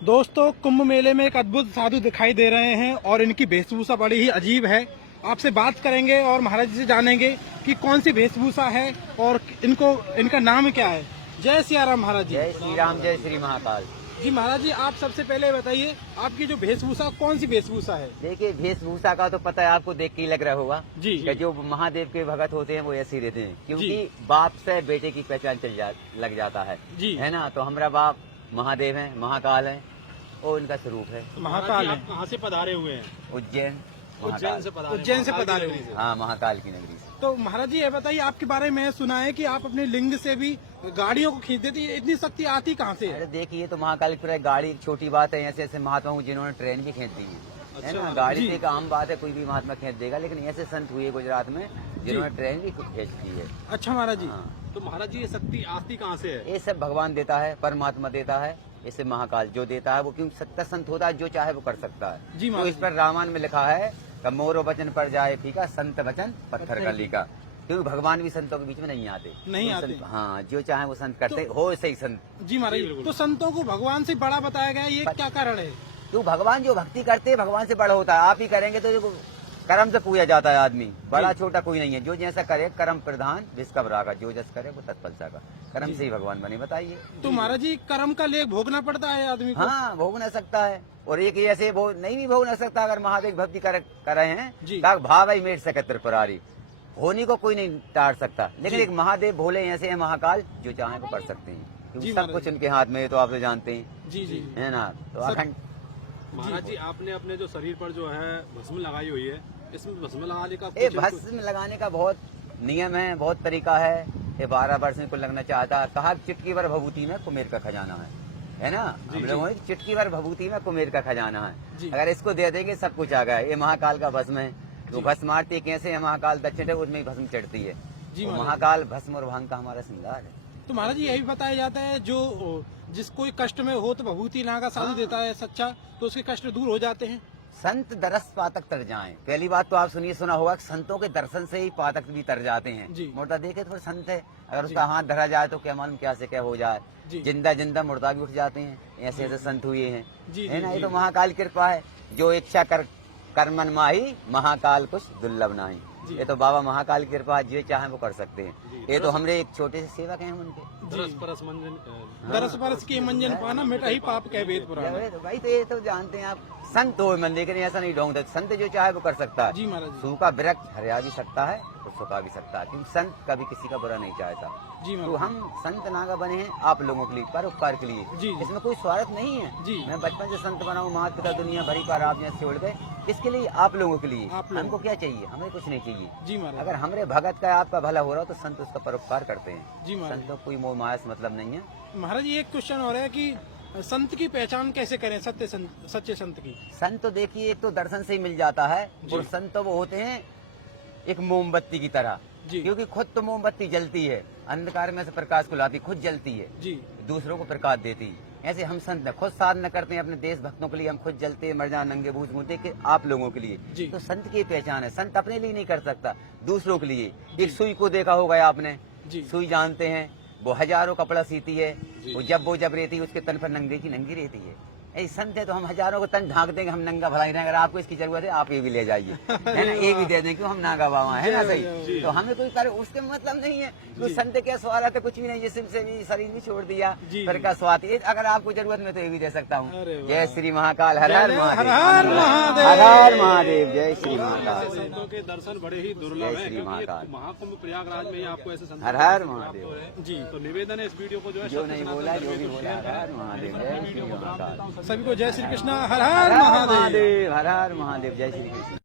दोस्तों, कुंभ मेले में एक अद्भुत साधु दिखाई दे रहे हैं और इनकी वेशभूषा बड़ी ही अजीब है। आपसे बात करेंगे और महाराज जी से जानेंगे कि कौन सी वेशभूषा है और इनका नाम क्या है। जय सिया राम महाराज जी। जय श्री राम, जय श्री महाकाल। जी महाराज जी, आप सबसे पहले बताइए आपकी जो वेशभूषा कौन सी वेशभूषा है। देखिए, वेशभूषा का तो पता है आपको, देख के ही लग रहा होगा जी कि जो महादेव के भगत होते हैं वो ऐसे ही रहते हैं, क्योंकि बाप से बेटे की पहचान लग जाता है जी, है ना। तो हमारा बाप महादेव है, महाकाल है और उनका स्वरूप है महाकाल है। कहाँ से पधारे हुए हैं? उज्जैन। उज्जैन से पधारे हुए हैं। हाँ, महाकाल की नगरी से। तो महाराज जी, ये बताइए आपके बारे में सुना है कि आप अपने लिंग से भी गाड़ियों को खींच देती है। इतनी शक्ति आती कहाँ से है? अरे देखिए, तो महाकाल की गाड़ी एक छोटी बात है। ऐसे ऐसे महात्मा हूँ जिन्होंने ट्रेन भी खींच दी है ना। गाड़ी तो एक आम बात है, कोई भी महात्मा खींच देगा, लेकिन ऐसे संत हुए गुजरात में जिन्होंने ट्रेन भी खींच दी है। अच्छा महाराज जी। हाँ। तो महाराज जी, ये शक्ति आती कहाँ से है? ये सब भगवान देता है, परमात्मा देता है। इसे महाकाल जो देता है वो, क्योंकि सत्ता संत होता है, जो चाहे वो कर सकता है। जी तो इस पर रामायण में लिखा है कि मोरो वचन पर जाए फीका, संत वचन पत्थर का लीका। क्योंकि भगवान भी संतों के बीच में नहीं आते। हाँ, जो चाहे वो संत करते हो, सही संत। जी महाराज जी, तो संतों को भगवान से बड़ा बताया गया, ये क्या कारण है? तो भगवान जो भक्ति करते हैं भगवान से बड़ा होता है। आप ही करेंगे तो जो कर्म से पूजा जाता है आदमी, बड़ा छोटा कोई नहीं है। जो जैसा करे कर्म प्रधान विश्व रागा, जो जैसा करे वो तत्फल सागा। कर्म से ही भगवान बने, बताइए। तो महाराज जी, कर्म का लेख भोगना पड़ता है आदमी को? हाँ, भोग न सकता है। और एक ऐसे नहीं भी भोग न सकता अगर महादेव भक्ति कर रहे हैं। भाव ही मेट सके त्रिपुरारी, होनी को कोई नहीं टाट सकता। लेकिन एक महादेव भोले ऐसे हैं, महाकाल, जो चाहे वो कर सकते हैं, क्योंकि सब कुछ उनके हाथ में है। तो आप तो जानते हैं। जी जी, है ना। तो अखंड। महाराज जी, आपने अपने जो शरीर पर जो है भस्म लगाई हुई है, इसमें भस्म लगाने का भस्म लगाने का बहुत नियम है, बहुत तरीका है। ये 12 वर्ष में को लगना चाहता। कहा चिटकी भर भभूति में कुमेर का खजाना है ना। हम लोगों ने चिटकी भर भभूति में कुमेर का खजाना है। अगर इसको दे देंगे सब कुछ आ गया। ये महाकाल का भस्म है। तो भस्म मारती कैसे है महाकाल, दक्षिण उसमें ही भस्म चढ़ती है। तो महाकाल भस्म और भांग का हमारा श्रृंगार है। तो महाराज जी, यही बताया जाता है जो जिस कोई कष्ट में हो तो भभूति नागा साधु देता है सच्चा, तो उसके कष्ट दूर हो जाते हैं। संत दरस पातक तर जाएं। पहली बात तो आप सुना होगा, संतों के दर्शन से ही पातक भी तर जाते हैं। मुर्दा देखे तो संत है, अगर उसका हाथ धरा जाए तो क्या मालूम क्या से क्या हो जाए। जिंदा जिंदा मुर्दा भी उठ जाते हैं। ऐसे ऐसे संत हुए हैं, है ना। ये तो महाकाल कृपा है। जो इच्छा कर कर्मन माही, महाकाल कुछ दुर्लभ नहीं। ये तो बाबा महाकाल की कृपा, जो चाहे वो कर सकते हैं। ये तो हमरे एक छोटे से सेवक हैं उनके। दरस परस की मंजन पाना, मिटा ही पाप कह वेद पुराण। भाई तो ये तो जानते हैं आप, संत हो मन, लेकिन ऐसा नहीं ढोंग। संत जो चाहे वो कर सकता है। जी महाराज, सूखा वृक्ष हरिया भी सकता है और सुखा भी सकता है, क्योंकि संत कभी किसी का बुरा नहीं चाहता। तो हम संत नागा बने हैं आप लोगों के लिए, परोपकार के लिए। इसमें कोई स्वार्थ नहीं है। मैं बचपन से संत बना हूँ, माता पिता दुनिया भरी पर आप जैसे छोड़ गए, इसके लिए आप लोगों के लिए। हमको क्या चाहिए? हमें कुछ नहीं चाहिए। अगर हमारे भगत का आपका भला हो रहा हो तो संत उसका परोपकार करते हैं। संतों कोई मोह माया से मतलब नहीं है। महाराज जी, एक क्वेश्चन हो रहा है कि संत की पहचान कैसे करें, सच्चे संत की? संत तो देखिए, एक तो दर्शन से ही मिल जाता है। और संत तो वो होते हैं एक मोमबत्ती की तरह, क्योंकि खुद तो मोमबत्ती जलती है, अंधकार में से प्रकाश को लाती, खुद जलती है, दूसरों को प्रकाश देती है। ऐसे हम संत खुद साधना करते हैं अपने देश भक्तों के लिए। हम खुद जलते हैं, मर जाए नंगे बूझ घूमते कि आप लोगों के लिए। तो संत की पहचान है। संत अपने लिए नहीं कर सकता, दूसरों के लिए। एक सुई को देखा होगा आपने, सुई जानते हैं, वो हजारों कपड़ा सीती है। वो जब रहती है उसके तन पर नंगी रहती है। ऐसे संत है तो हम हजारों को तन ढांक देंगे, हम नंगा भलाई रहेंगे। अगर आपको इसकी जरूरत है आप ये भी ले जाइए, है ना। ये भी दे दें, क्यों हम नागा बाबा है ना, सही। तो हमें कोई करे उसके मतलब नहीं है। तो संत क्या स्वाद है? कुछ भी नहीं, जिसम से भी शरीर भी छोड़ दिया, फिर का स्वाद। अगर आपको जरूरत में तो ये भी दे सकता हूँ। जय श्री महाकाल, हर हर महादेव, हर हर महादेव, जय श्री महाकाल। संतों के दर्शन बड़े ही दुर्लभ जय श्री महाकाल। महाकुंभ प्रयागराज में आपको ऐसे संत हर हर महादेव जी। तो निवेदन है इस वीडियो को जो नहीं बोला, जो भी बोला, हर हर महादेव, जय श्री महाकाल। सभी को जय श्री कृष्ण, हर हर महादेव, हर हर महादेव, जय श्री कृष्ण।